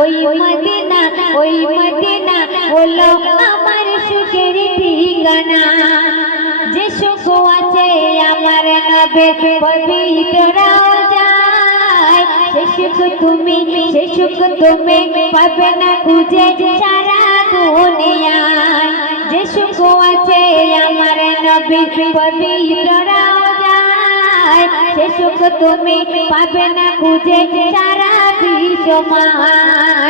ওই মদিনা হলো আমার সুখের ঠিকানা। যে সুখ আছে আমার নবীর পবিত্র রওজায়, সে সুখ তুমি পাবে না খুঁজে সারা দুনিয়ায়। যে সুখ আছে আমার নবীর পবিত্র রওজায়, সে সুখ তুমি পাবে না খুঁজে সারা বিশ্বময়।